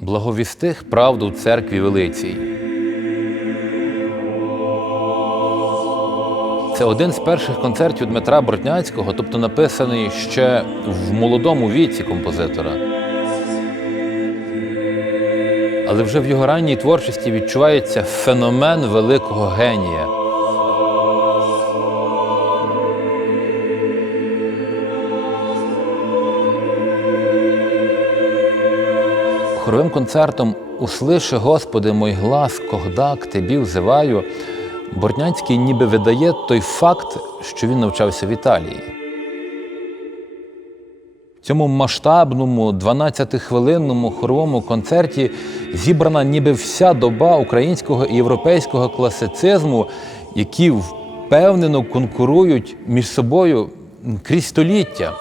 благовістих правду в церкві Велицій. Це один з перших концертів Дмитра Бортняцького, тобто написаний ще в молодому віці композитора. Але вже в його ранній творчості відчувається феномен великого генія. Хоровим концертом Услиши, Господи, мой глас, когда к Тебі взиваю, Бортнянський ніби видає той факт, що він навчався в Італії. В цьому масштабному 12-хвилинному хоровому концерті зібрана ніби вся доба українського і європейського класицизму, які впевнено конкурують між собою крізь століття.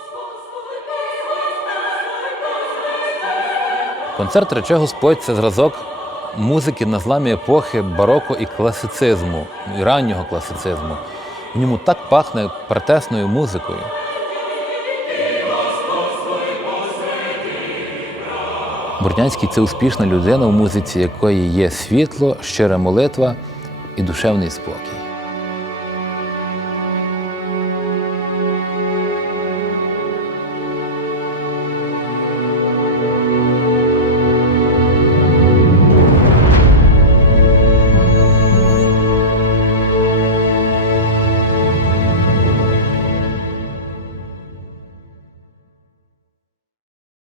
Концерт рече Господь це зразок музики на зламі епохи бароко і класицизму, і раннього класицизму. В ньому так пахне протесною музикою. Бурнянський це успішна людина в музиці, якої є світло, щира молитва і душевний спокій.